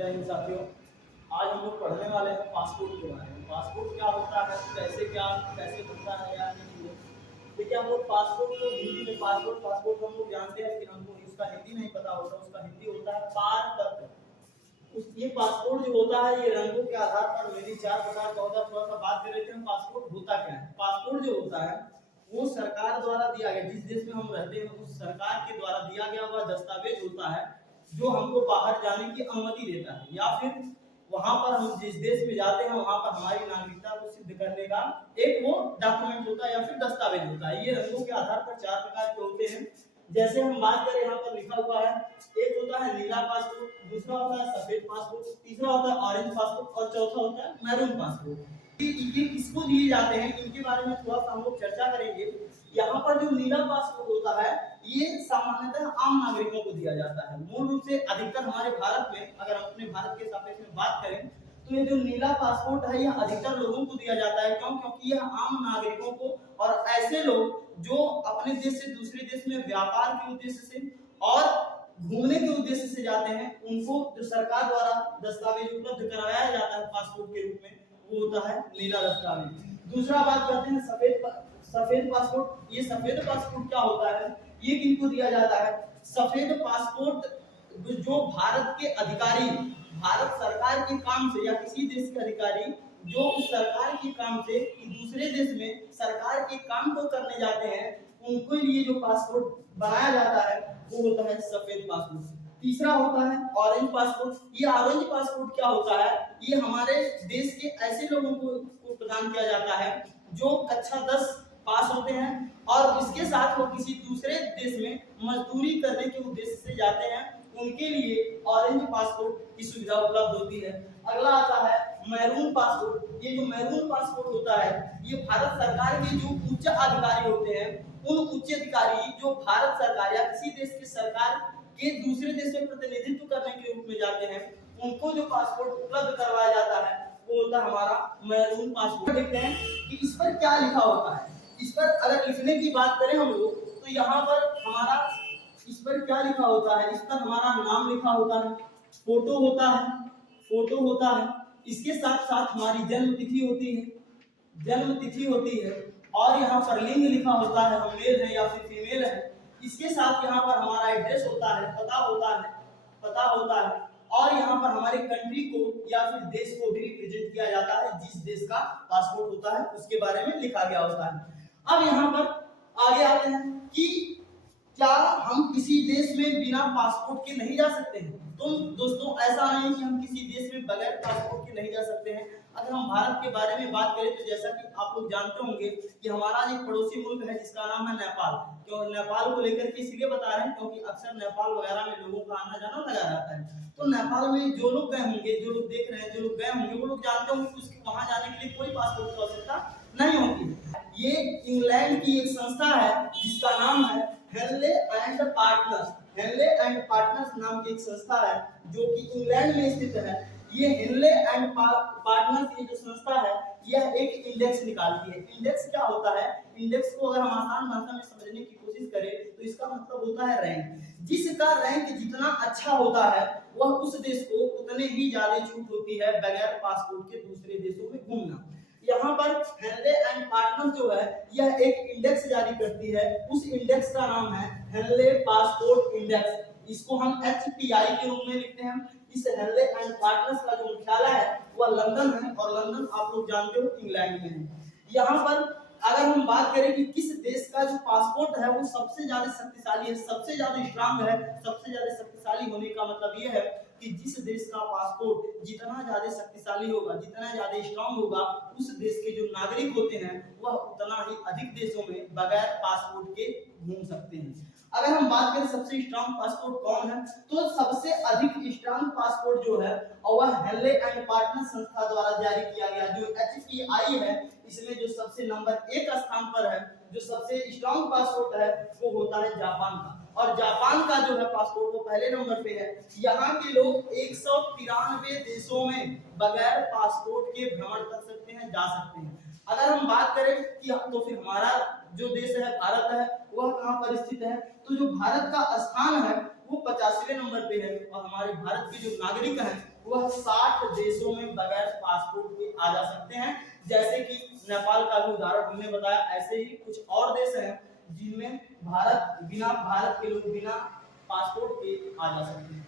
जय हिंद साथियों। आज हम लोग पढ़ने वाले हैं पासपोर्ट के बारे में। पासपोर्ट क्या होता है, कैसे बनता है या नहीं है। देखिए, हम लोग पासपोर्ट को हिंदी में पासपोर्ट पासपोर्ट हम लोग जानते हैं, लेकिन हमको इसका हिंदी नहीं पता होता। उसका हिंदी होता है पारपत्र। ये पासपोर्ट जो होता है, ये रंगों के आधार पर मेरी 4 प्रकार का होता है। थोड़ा सा बात कर लेते हैं पासपोर्ट होता क्या है। पासपोर्ट जो होता है वो सरकार द्वारा दिया गया, जिस देश में हम रहते हैं उस सरकार के द्वारा दिया गया हुआ दस्तावेज होता है जो हमको बाहर जाने की अनुमति देता है, या फिर वहां पर हम जिस देश में जाते हैं वहां पर हमारी नागरिकता को सिद्ध करने का एक वो डॉक्यूमेंट होता है या फिर दस्तावेज होता है। ये रंगों के आधार पर 4 प्रकार के होते हैं। जैसे हम बात करें, यहाँ पर लिखा हुआ है, एक होता है नीला पासपोर्ट, दूसरा होता है सफेद पासपोर्ट, तीसरा होता है ऑरेंज पासपोर्ट और चौथा होता है मैरून पासपोर्ट। ये किसको दिए जाते हैं, इनके बारे में थोड़ा सा हम लोग चर्चा करेंगे। यहाँ पर जो नीला पासपोर्ट होता है ये सामान्यतः आम नागरिकों को दिया जाता है। मूल रूप से अधिकतर हमारे भारत में, अगर हम अपने भारत के सापेक्ष में बात करें, तो ये जो नीला पासपोर्ट है यह अधिकतर लोगों को दिया जाता है। क्यों? क्योंकि यह आम नागरिकों को और ऐसे लोग जो अपने देश से दूसरे देश में व्यापार के उद्देश्य से और घूमने के उद्देश्य से जाते हैं, उनको जो सरकार द्वारा दस्तावेज उपलब्ध कराया जाता है पासपोर्ट के रूप में, वो होता है नीला दस्तावेज। दूसरा बात करते हैं सफेद पासपोर्ट। ये सफेद पासपोर्ट क्या होता है, ये किनको दिया जाता है? सफेद पासपोर्ट जो भारत के अधिकारी, भारत सरकार के काम से या किसी देश के अधिकारी जो उस सरकार के काम से दूसरे देश में सरकार के काम को करने जाते हैं, उनको लिए जो पासपोर्ट बनाया जाता है वो होता है सफेद पासपोर्ट। तीसरा होता है ऑरेंज पासपोर्ट। ये ऑरेंज पासपोर्ट क्या होता है, ये हमारे देश के ऐसे लोगों को प्रदान किया जाता है जो कक्षा 10 पास होते हैं और इसके साथ वो किसी दूसरे देश में मजदूरी करने के उद्देश्य से जाते हैं, उनके लिए ऑरेंज पासपोर्ट की सुविधा उपलब्ध होती है। अगला आता है मैरून पासपोर्ट। ये जो मैरून पासपोर्ट होता है ये भारत सरकार के जो उच्च अधिकारी होते हैं, उन उच्च अधिकारी जो भारत सरकार या किसी देश की सरकार के दूसरे देश में प्रतिनिधित्व करने के रूप में जाते हैं, उनको जो पासपोर्ट उपलब्ध करवाया जाता है वो होता है हमारा मैरून पासपोर्ट। देखते हैं कि इस पर क्या लिखा होता है। इस पर अगर लिखने की बात करें हम लोग, तो यहाँ पर हमारा इस पर क्या लिखा होता है, इस पर हमारा नाम लिखा होता है, फोटो होता है, इसके साथ साथ हमारी जन्म तिथि होती है और यहाँ पर लिंग लिखा होता है, हम मेल है या फिर फीमेल है। इसके साथ यहाँ पर हमारा एड्रेस होता है, पता होता है और यहाँ पर हमारे कंट्री को या फिर देश को भी रिप्रेजेंट किया जाता है। जिस देश का पासपोर्ट होता है उसके बारे में लिखा गया होता है। अब यहाँ पर आगे आते हैं कि क्या हम किसी देश में बिना पासपोर्ट के नहीं जा सकते हैं? तो दोस्तों ऐसा नहीं कि हम किसी देश में बगैर पासपोर्ट के नहीं जा सकते हैं। अगर हम भारत के बारे में बात करें तो जैसा कि आप लोग जानते होंगे कि हमारा एक पड़ोसी मुल्क है जिसका नाम है नेपाल। क्यों नेपाल को लेकर के इसलिए बता रहे हैं क्योंकि अक्सर नेपाल वगैरह में लोगों का आना जाना लगा रहता है। तो नेपाल में जो लोग गए होंगे, जो लोग देख रहे हैं, जो लोग गए होंगे, वो लोग जानते होंगे कि उसके वहां जाने के लिए कोई पासपोर्ट की आवश्यकता नहीं होती। ये इंग्लैंड की एक संस्था है जिसका नाम है हेनले एंड पार्टनर्स नाम की एक संस्था है जो कि इंग्लैंड में स्थित है। ये हेनले एंड पार्टनर्स की जो संस्था है यह एक इंडेक्स निकालती है। इंडेक्स क्या होता है? इंडेक्स को अगर हम आसान भाषा में समझने की कोशिश करें तो इसका मतलब होता है रैंक। जिसका रैंक जितना अच्छा होता है वह उस देश को उतने ही ज्यादा छूट होती है बगैर पासपोर्ट के दूसरे देशों में घूमना। यहाँ पर हेनले एंड पार्टनर्स जो है यह एक इंडेक्स जारी करती है। उस इंडेक्स का नाम है हेनले पासपोर्ट इंडेक्स। इसको हम HPI के रूप में लिखते हैं। इस हेनले एंड पार्टनर्स का जो मुख्यालय है वह लंदन है और लंदन आप लोग जानते हो इंग्लैंड में है। यहाँ पर अगर हम बात करें कि किस देश का जो पासपोर्ट है वो सबसे ज्यादा शक्तिशाली है, सबसे ज्यादा स्ट्रांग है, सबसे ज्यादा शक्तिशाली होने का मतलब ये है कि जिस देश का पासपोर्ट जितना ज्यादा शक्तिशाली होगा, जितना ज्यादा स्ट्रांग होगा, उस देश के जो नागरिक होते हैं वह उतना ही अधिक देशों में बगैर पासपोर्ट के घूम सकते हैं। अगर हम बात करें सबसे स्ट्रांग पासपोर्ट कौन है, तो सबसे अधिक स्ट्रांग पासपोर्ट जो है वह हेनले एंड पार्टनर संस्था द्वारा जारी किया गया जो HPI है। इसमें जो सबसे नंबर 1 स्थान पर है, जो सबसे स्ट्रांग पासपोर्ट है वो होता है जापान का। और जापान का जो है पासपोर्ट वो पहले नंबर पे है। यहाँ के लोग 193 देशों में बगैर पासपोर्ट के भ्रमण कर सकते हैं, जा सकते हैं। अगर हम बात करें कि तो फिर हमारा जो देश है भारत है वह कहाँ पर स्थित है, तो जो भारत का स्थान है वो 85वें नंबर पे है और हमारे भारत के जो नागरिक हैं वह 60 देशों में बगैर पासपोर्ट के आ जा सकते हैं। जैसे कि नेपाल का भी उदाहरण हमने बताया, ऐसे ही कुछ और देश हैं जिनमें भारत के लोग बिना पासपोर्ट के आ जा सकते हैं।